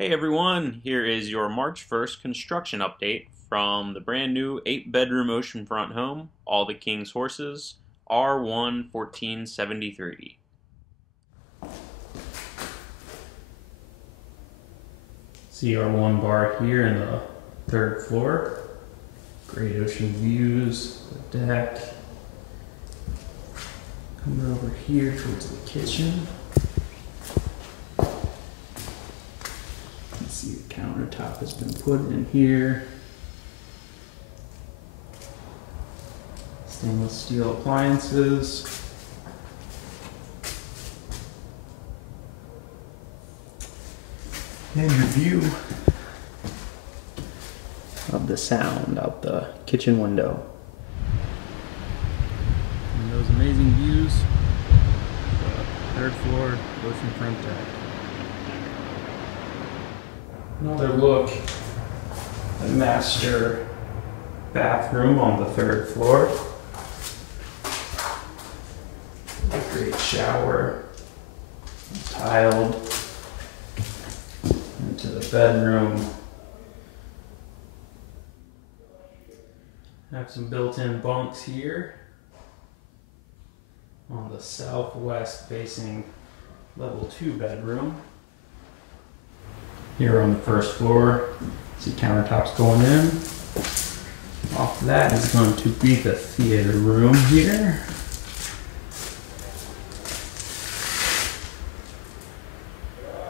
Hey everyone, here is your March 1st construction update from the brand new 8-bedroom oceanfront home, All the King's Horses, R1 1473. See our one bar here in the third floor. Great ocean views, the deck. Coming over here towards the kitchen. See, the countertop has been put in here. Stainless steel appliances. And your view of the sound out the kitchen window. And those amazing views. The third floor oceanfront deck. Another look at the master bathroom on the third floor. A great shower, tiled into the bedroom. Have some built-in bunks here on the southwest facing level 2 bedroom. Here on the first floor, see countertops going in. Off that is going to be the theater room here.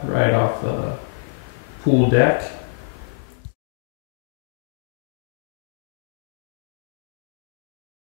Right off the pool deck.